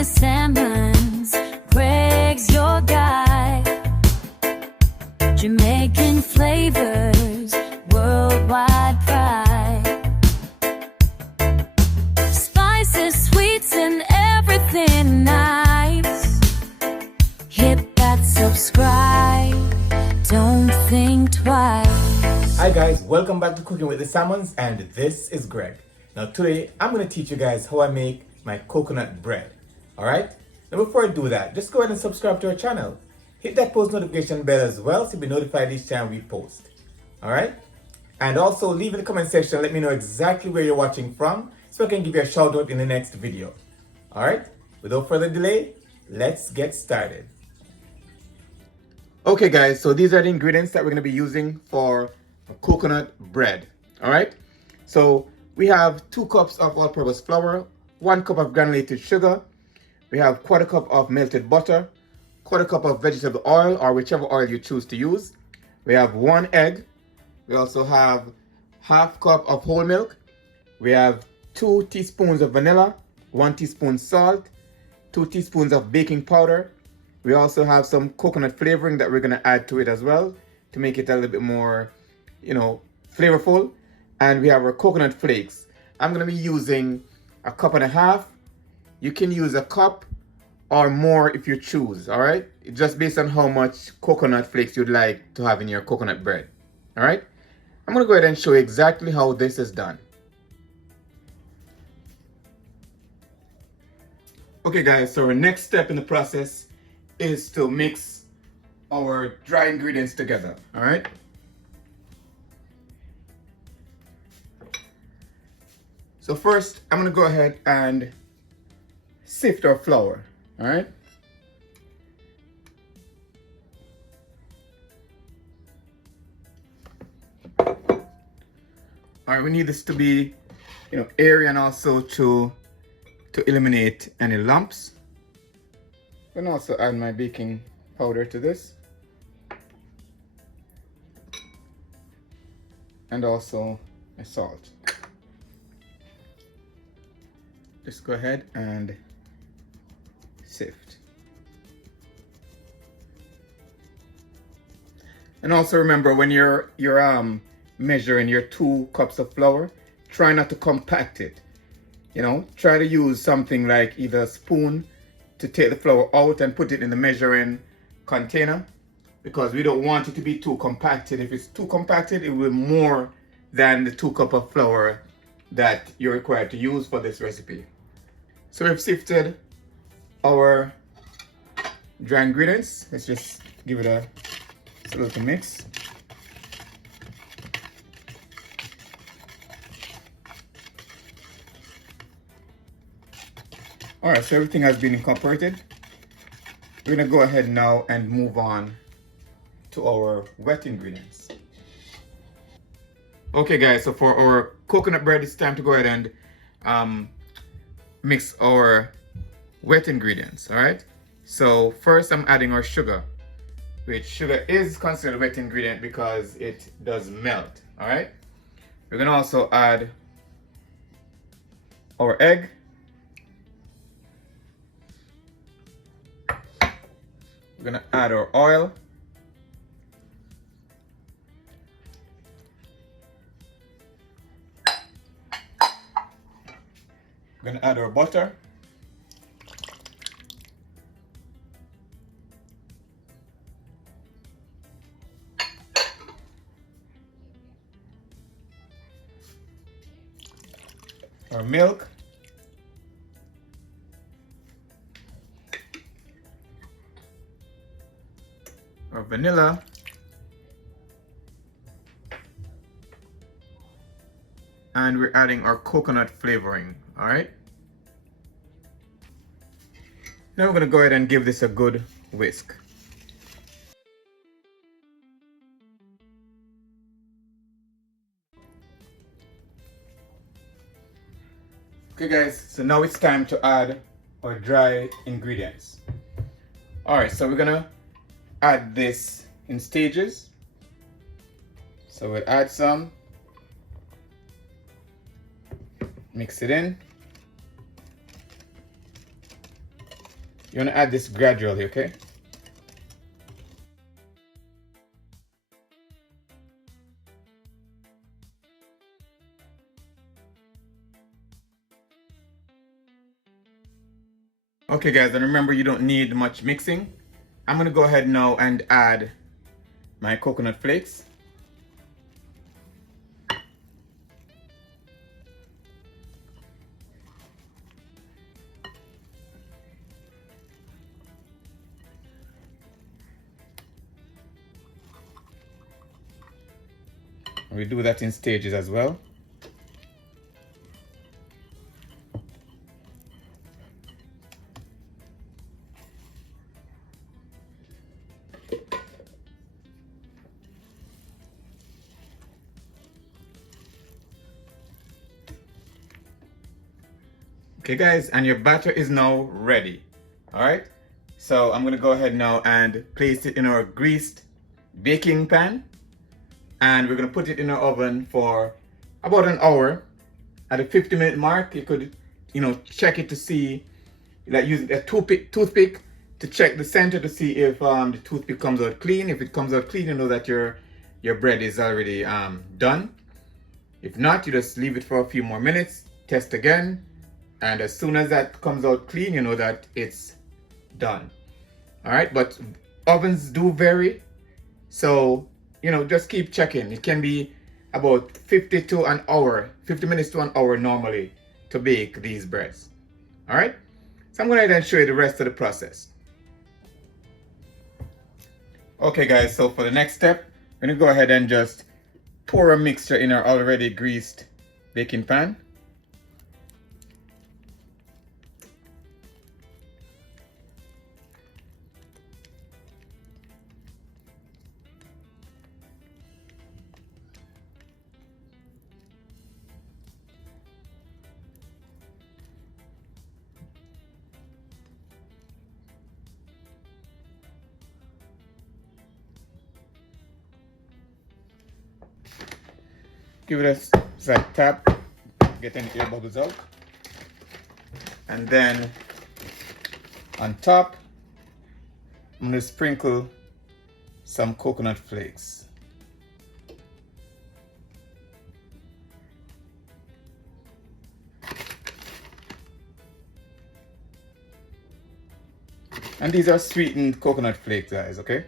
the Salmons, Greg's your guy. Jamaican flavors, worldwide pride. Spices, sweets, and everything nice. Hit that subscribe, don't think twice. Hi guys, welcome back to Cooking with the Salmons, and this is Greg. Now today I'm going to teach you guys how I make my coconut bread. Alright? Now before I do that, just go ahead and subscribe to our channel. Hit that post notification bell as well so you'll be notified each time we post. Alright? And also leave in the comment section, let me know exactly where you're watching from so I can give you a shout out in the next video. Alright? Without further delay, let's get started. Okay guys, so these are the ingredients that we're going to be using for coconut bread. All right, so we have 2 cups of all-purpose flour, 1 cup of granulated sugar, we have 1/4 cup of melted butter, 1/4 cup of vegetable oil or whichever oil you choose to use, we have 1 egg, we also have 1/2 cup of whole milk, we have 2 teaspoons of vanilla, 1 teaspoon salt, 2 teaspoons of baking powder. We also have some coconut flavoring that we're going to add to it as well to make it a little bit more, flavorful. And we have our coconut flakes. I'm going to be using 1.5 cups. You can use 1 cup or more if you choose, all right? It's just based on how much coconut flakes you'd like to have in your coconut bread, all right? I'm going to go ahead and show you exactly how this is done. Okay guys, so our next step in the process is to mix our dry ingredients together, all right? So first, I'm gonna go ahead and sift our flour, all right? All right, we need this to be, airy and also to eliminate any lumps. I'm gonna also add my baking powder to this. And also my salt. Just go ahead and sift. And also remember when you're measuring your 2 cups of flour, try not to compact it. Try to use something like either a spoon to take the flour out and put it in the measuring container, because we don't want it to be too compacted. If it's too compacted, it will be more than the 2 cups of flour that you're required to use for this recipe. So we've sifted our dry ingredients. Let's just give it a little mix. All right, so everything has been incorporated. We're gonna go ahead now and move on to our wet ingredients. Okay guys, so for our coconut bread, it's time to go ahead and mix our wet ingredients, all right? So first I'm adding our sugar, which sugar is considered a wet ingredient because it does melt, all right? We're gonna also add our egg. We're gonna add our oil. We're gonna add our butter. Our milk. Our vanilla. And we're adding our coconut flavoring, all right? Now we're gonna go ahead and give this a good whisk. Okay guys, so now it's time to add our dry ingredients. All right, so we're gonna add this in stages. So we'll add some, mix it in. You want to add this gradually, okay? Okay guys, and remember you don't need much mixing. I'm gonna go ahead now and add my coconut flakes. We do that in stages as well. Okay guys, and your batter is now ready. All right, so I'm gonna go ahead now and place it in our greased baking pan, and we're gonna put it in our oven for about an hour. At the 50-minute mark, you could, check it to see, like using a toothpick to check the center to see if the toothpick comes out clean. If it comes out clean, you know that your bread is already done. If not, you just leave it for a few more minutes, test again, and as soon as that comes out clean, you know that it's done. All right, but ovens do vary, so just keep checking. It can be about 50 minutes to an hour normally to bake these breads. All right, so I'm going to then show you the rest of the process. Okay guys, so for the next step, I'm going to go ahead and just pour a mixture in our already greased baking pan. Give it a slight tap, get any air bubbles out. And then on top, I'm going to sprinkle some coconut flakes. And these are sweetened coconut flakes, guys, okay?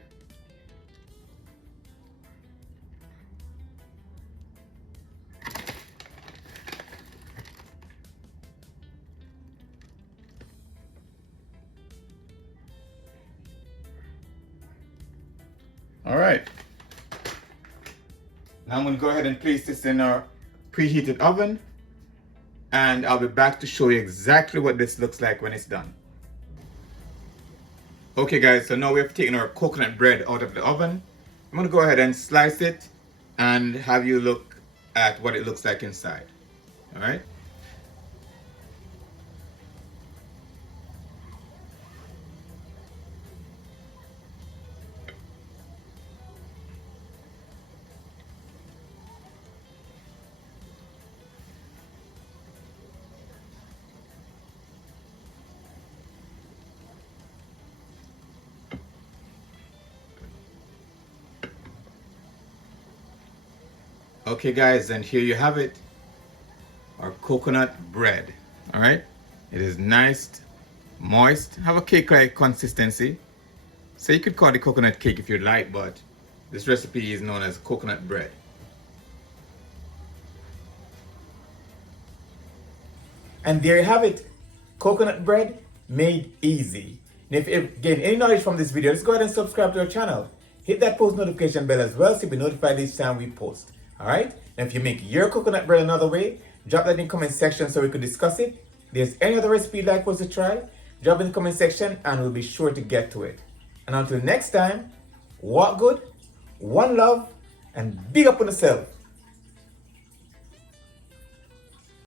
All right. Now I'm going to go ahead and place this in our preheated oven, and I'll be back to show you exactly what this looks like when it's done. Okay guys, so now we have taken our coconut bread out of the oven. I'm going to go ahead and slice it and have you look at what it looks like inside. All right. Okay guys, and here you have it, our coconut bread. All right, it is nice, moist, have a cake-like consistency. So you could call it coconut cake if you'd like, but this recipe is known as coconut bread. And there you have it, coconut bread made easy. And if you gain any knowledge from this video, just go ahead and subscribe to our channel. Hit that post notification bell as well so you'll be notified each time we post. All right, and if you make your coconut bread another way, drop that in the comment section so we could discuss it. If there's any other recipe you'd like for us to try, drop in the comment section and we'll be sure to get to it. And until next time, walk good, one love, and big up on yourself.